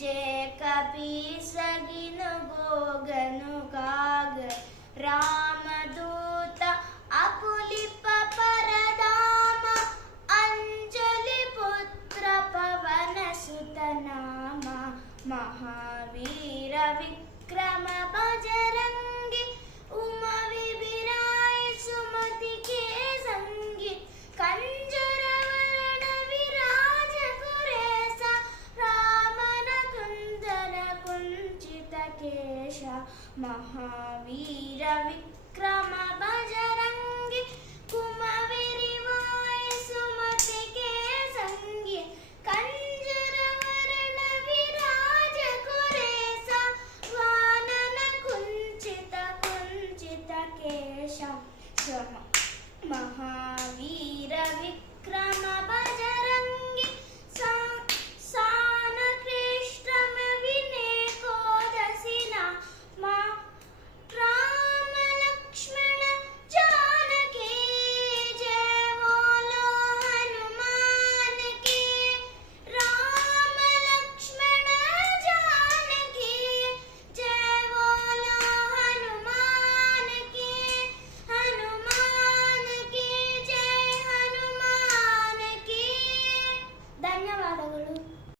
जय कपीसगिनु गोगनु कागर रामदूत अकुलिप परदाम अंजलि पुत्र पवन सुत नाम महावीर विक्रम बजरंगी उमवि बिराय सुमति के संगी कंजरवरण विराज कुरेसा रामन कुंदन कुंचित केश महावीर